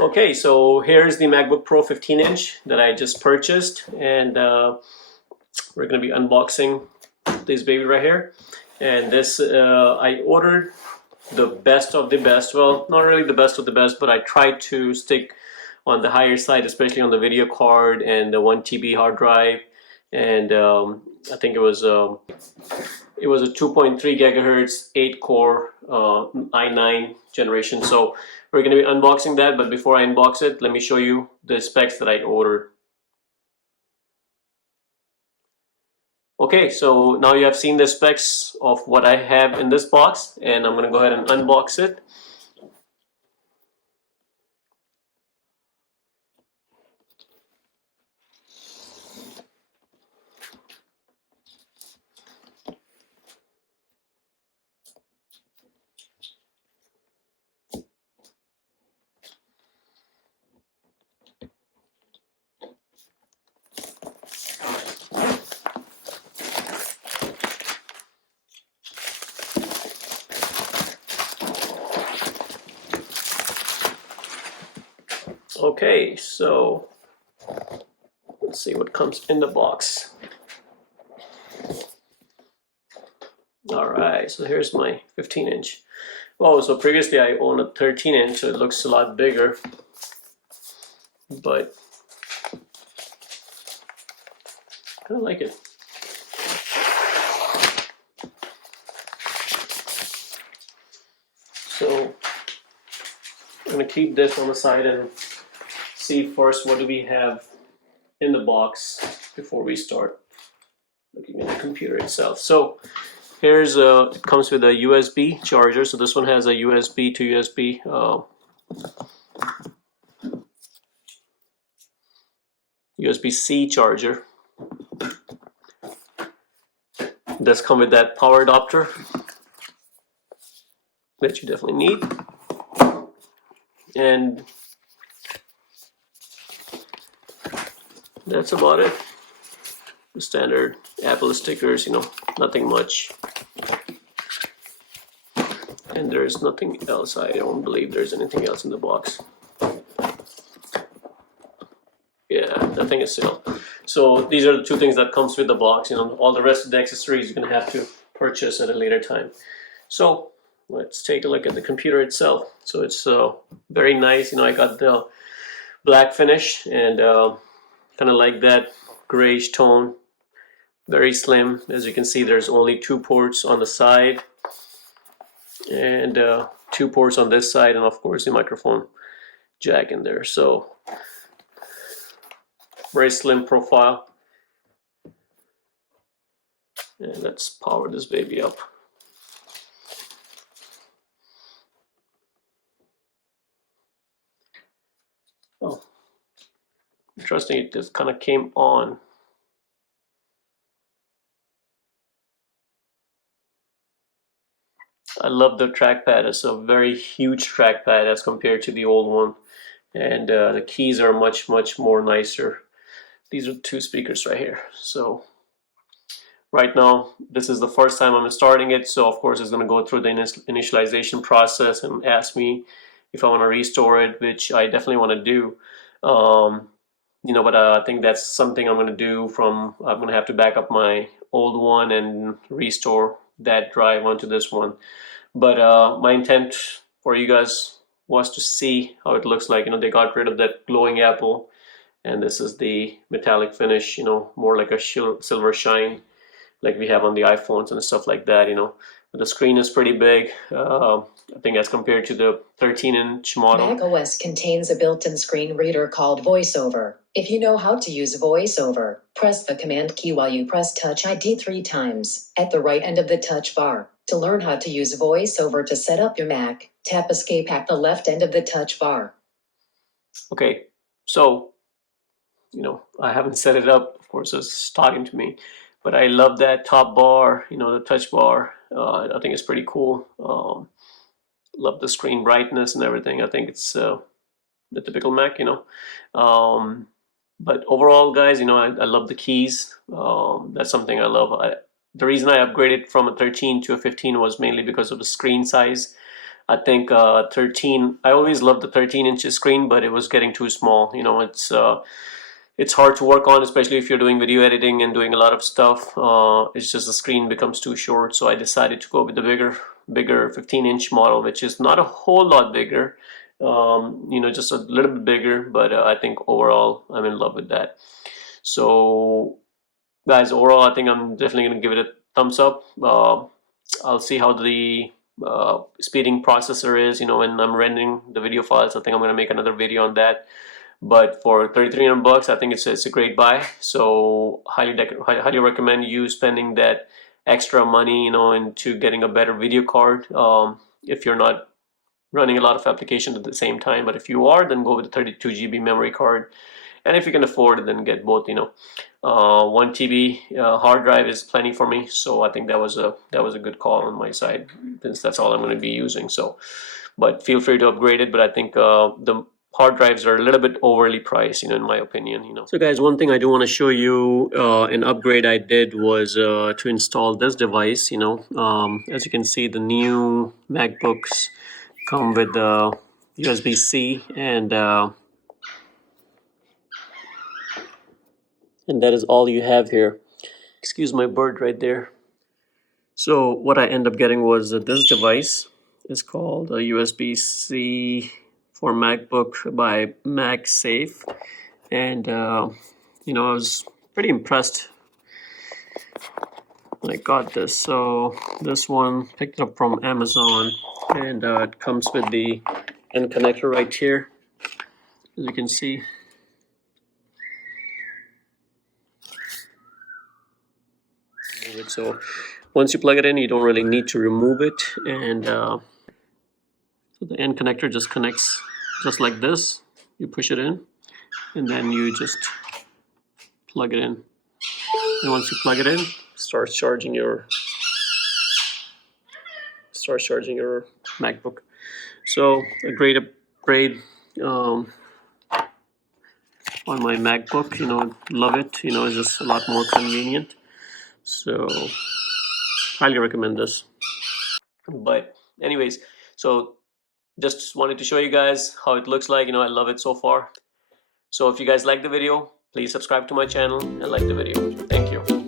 Okay, so here's the MacBook Pro 15-inch that I just purchased, and we're going to be unboxing this baby right here. And this, I ordered the best of the best. Well, not really the best of the best, but I tried to stick on the higher side, especially on the video card and the 1 TB hard drive. And I think it was a 2.3 gigahertz, 8-core i9 generation. So we're going to be unboxing that, but before I unbox it, let me show you the specs that I ordered. Okay, so now you have seen the specs of what I have in this box, and I'm going to go ahead and unbox it. Okay, so let's see what comes in the box. Alright, so here's my 15-inch. Oh, so previously I owned a 13-inch, so it looks a lot bigger. But I kind of like it. So I'm going to keep this on the side and see first what do we have in the box before we start looking at the computer itself. So here's it comes with a USB charger. So this one has a USB to USB USB-C charger. It does come with that power adapter that you definitely need. And that's about it. The standard Apple stickers, you know, nothing much. And there's nothing else. I don't believe there's anything else in the box. Yeah, nothing is sealed. So these are the two things that comes with the box. You know, all the rest of the accessories you're gonna have to purchase at a later time. So let's take a look at the computer itself. So it's very nice. You know, I got the black finish and kind of like that grayish tone. Very slim. As you can see, there's only 2 ports on the side and 2 ports on this side, and of course the microphone jack in there. So very slim profile. And let's power this baby up. Oh, interesting, it just kind of came on. I love the trackpad. It's a very huge trackpad as compared to the old one. And the keys are much more nicer. These are 2 speakers right here. So right now, this is the first time I'm starting it. So of course it's going to go through the initialization process and ask me if I want to restore it, which I definitely want to do. You know, but I think that's something I'm going to do I'm going to have to back up my old one and restore that drive onto this one. But my intent for you guys was to see how it looks like. You know, they got rid of that glowing apple, and this is the metallic finish, you know, more like a silver shine like we have on the iPhones and stuff like that, you know. But the screen is pretty big, I think, as compared to the 13-inch model. macOS contains a built-in screen reader called VoiceOver. If you know how to use VoiceOver, press the Command key while you press Touch ID 3 times at the right end of the touch bar. To learn how to use VoiceOver to set up your Mac, tap Escape at the left end of the touch bar. Okay, so, you know, I haven't set it up. Of course, it's talking to me. But I love that top bar, you know, the touch bar. I think it's pretty cool. Love the screen brightness and everything. I think it's the typical Mac, you know. But overall, guys, I love the keys. That's something I love. The reason I upgraded from a 13 to a 15 was mainly because of the screen size. I think 13. I always loved the 13-inch screen, but it was getting too small. It's hard to work on, especially if you're doing video editing and doing a lot of stuff. It's just the screen becomes too short, so I decided to go with the bigger 15-inch model, which is not a whole lot bigger. Just a little bit bigger, but I think overall I'm in love with that. So, guys, overall, I think I'm definitely gonna give it a thumbs up. I'll see how the speeding processor is, when I'm rendering the video files. I think I'm gonna make another video on that. But for 3,300 bucks, I think it's a great buy. So highly recommend you spending that extra money, into getting a better video card. If you're not running a lot of applications at the same time, but if you are, then go with the 32 GB memory card. And if you can afford it, then get both. 1 TB hard drive is plenty for me, so I think that was a good call on my side, since that's all I'm going to be using. So, but feel free to upgrade it. But I think the hard drives are a little bit overly priced, in my opinion. So, guys, one thing I do want to show you, an upgrade I did was to install this device. As you can see, the new MacBooks come with USB-C, and that is all you have here. Excuse my bird right there. So what I end up getting was this device. It's called a USB-C for MacBook by MagSafe, and I was pretty impressed when I got this. So this one, picked it up from Amazon, and it comes with the end connector right here, as you can see. So once you plug it in, you don't really need to remove it, and so the end connector just connects just like this. You push it in, and then you just plug it in. And once you plug it in, starts charging your MacBook. So a great upgrade on my MacBook. Love it. It's just a lot more convenient. So highly recommend this. But anyways, so just wanted to show you guys how it looks like. I love it so far. So if you guys like the video, please subscribe to my channel and like the video. Thank you.